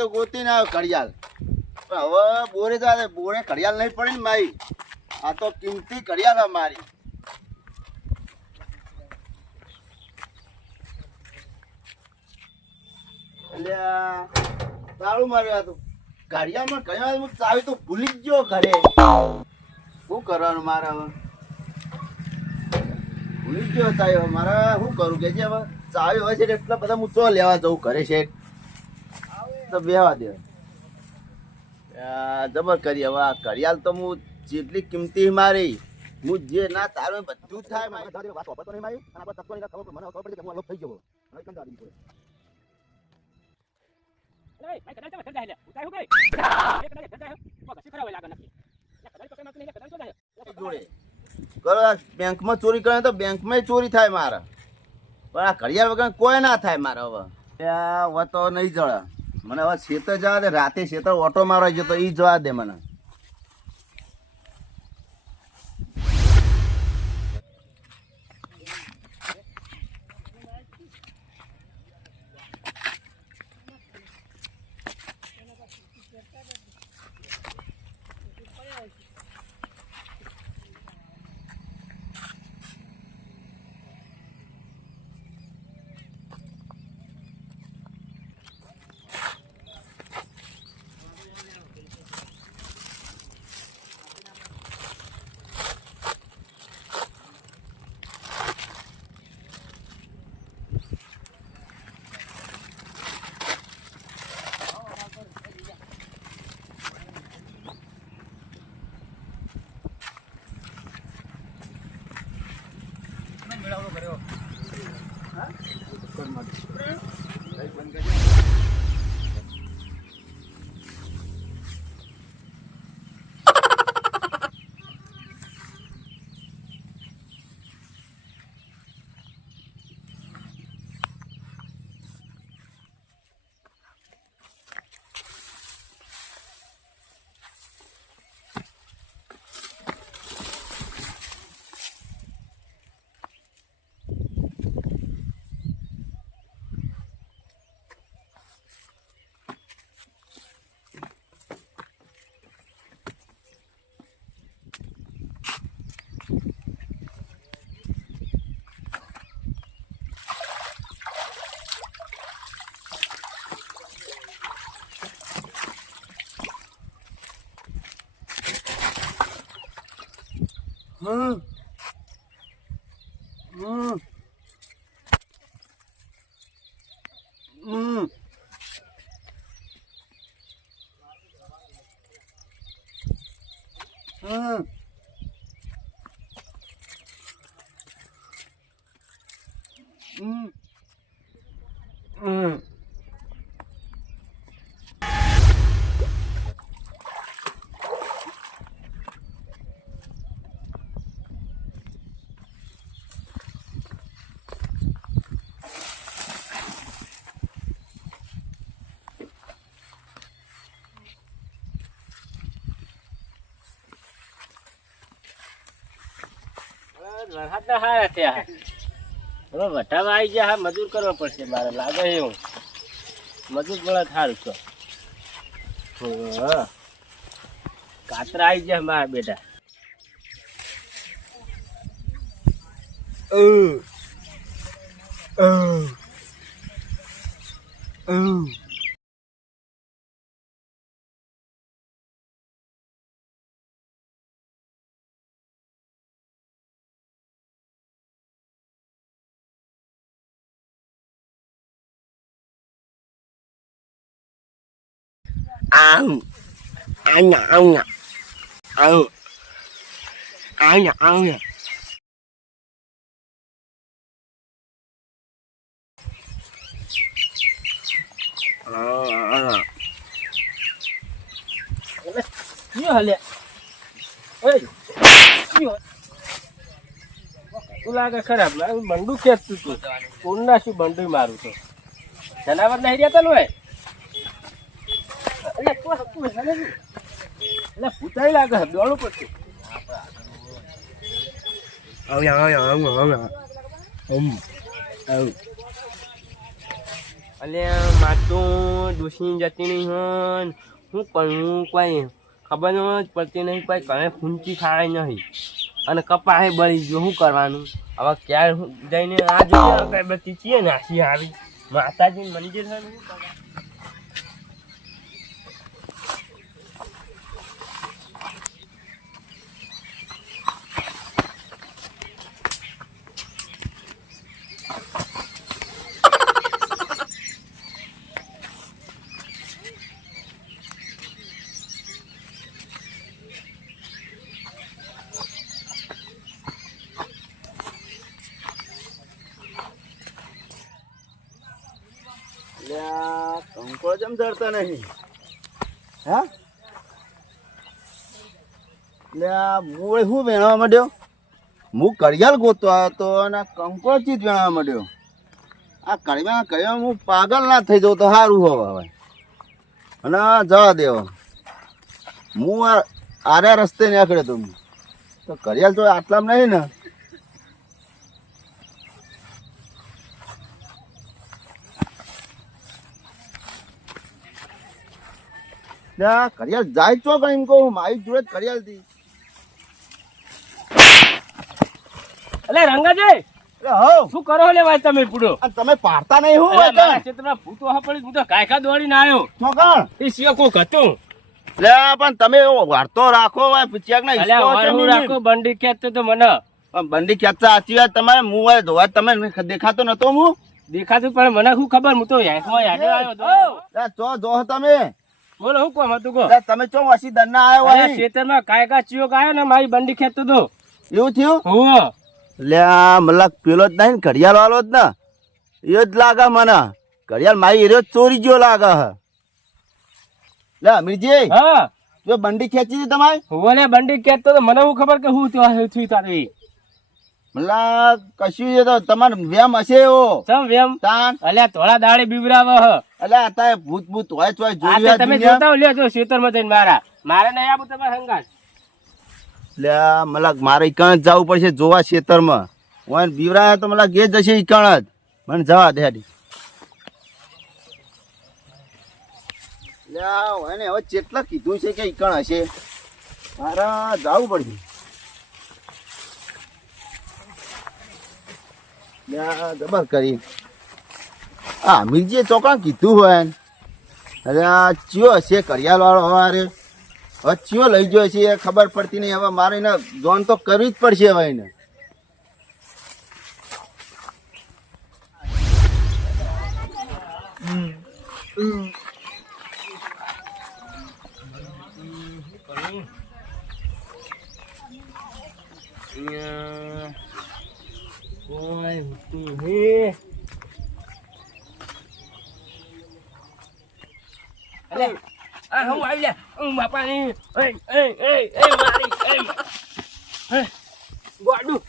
તો ગોતી ના આવ્યો ઘડિયાળ. પણ હવે બોરે તો બોરે ઘડિયાળ નહીં પડી ને મારી. આ તો કિંમતી ઘડિયાળ મારી. એટલે તાળું માર્યું હતું ઘડિયાળમાં. ઘડિયાળ ચાવી તો ભૂલી જ ગયો ઘરે. શું કરવાનું મારે હવે? ભૂલી જ ગયો ચાવી. મારે શું કરું કે છે હવે? ચાવી હોય છે એટલા બધા હું ચો લેવા જવું ઘરે છે તો બેવા દે. જબર કરી હવે આ ઘડિયાળ તો હું જેટલી કિંમતી મારી હું જે ના તારું બધું થાય. બેંકમાં ચોરી કરે તો બેંકમાં ચોરી થાય મારે. પણ આ ઘડિયાળ વગર કોઈ ના થાય મારે. હવે તો નહીં જળે મને. હવે ખેતર જવા દે. રાતે ખેતર ઓટો મારવા ગયો તો એ જવા દે મને. વટાવા આવી ગયા. મજૂર કરવા પડશે મારે લાગે એવું. મજૂર મળે સારું છો. કાતરા આવી ગયા મારા બેટા. લાગે ખરાબ લાગે. બંડું ખેંચતું તું. કોણના શું બંડું મારું છું. જનાવર નહીં રહેતા ને એટલે પૂછાઈ લાગે. દોડવું પડશે. અલે માર તો ડોસી જતી નહીં હન શું કરું કોઈ ખબર જ પડતી નહીં કોઈ ઘરે ફૂંચી ખાય નહીં અને કપાહે બળી ગયો શું કરવાનું હવે ક્યારે જઈને આ જોઈએ અગરબત્તી છીએ નાસી આવી માતાજી મંદિર છે ને શું કરવાનું? કંકો જેમ ધરતા નહીં હા એટલે હું વેણવા માંડ્યો હું કડિયાલ ગોતો આવ્યો તો અને કંકો ચીજ વેણવા માંડ્યો આ કડિયા હું પાગલ ના થઈ જાઉં તો સારું હવે અને જવા દેવો હું આરે રસ્તે નીકળ્યો તો હું તો કડિયાલ તો આટલામાં નહીં ને કડિયાલ જાય છો કઈ એમ કહું મારી જોડે કડિયાલ થી અલે રંગાજી હો શું કરો લે ભાઈ તમે પૂડો તમે પાડતા નહીં હું અલે મારા ક્ષેત્રમાં ભૂતો હા પડી હું તો કાયકા દોડીને આવ્યો ચોકણ એ સિવાય કોક હતું લે પણ તમે વાર્તો રાખો ચેક ના અલે વારું રાખો બંડી ખેંચતો તો મને બંડી ખેંચતા સાચી વાત તમારે હું હોય ધોવા તમે દેખાતો નતો હું દેખાતું પણ મને શું ખબર હું તો યાદમાં યાદ આવ્યો ચો જો તમે બોલો શું કોમ હતું કો તમે ચો વસી દરના આવ્યો અરે હોય ખેતરમાં કાયકા ચિયોક આવ્યો ને મારી બંડી ખેંચતો તો એવું થયું હોવો લે મતલબ પેલો જ નહીં ઘડિયાળ વાળો જ ને એ જ લાગે મને ઘડિયાળ મારી એરિયો ચોરી ગયો લાગે હ લે અમીરજી હા જો બંડી ખેંચી હતી તમારે હોવો ને બંડી ખેંચતો તો મને શું ખબર કે હું થયું તારી મતલબ કશું એ તો તમારે વ્યામ હશે એવો ચમ વેમ તાન અલ્યા થોડા દાડે બીવરાવ હ અલ્યા અત્યારે ભૂત ભૂત હોય તો આ જોયું તો આ તમે દુનિયા. જોતા લ્યો જો ખેતરમાં જઈને મારે નહીં આવું તમારે હંગાત લે મતલબ મારે ઈકણ જ જવું પડશે જોવા ખેતરમાં હોય ને બીવરાય તો મતલબ ગે જશે ઈકણ જ મને જવા દે હાડી લે હોય ને હવે જેટલા કીધું છે કે ઈકણ હશે મારે જવું પડશે જબર કરી આ અમીરજીએ ચોકણ કીધું હોય ને અરે આ ચિયો હશે કડિયાલ વાળો હવારે હવે ચિયો લઈ ગયો છે એ ખબર પડતી નહીં હવે મારે એને જોન તો કરવી જ પડશે હવે એને કોઈ હોતું નહીં. અલે આ હું આવી લે હું બાપાની એ મારી ગોડું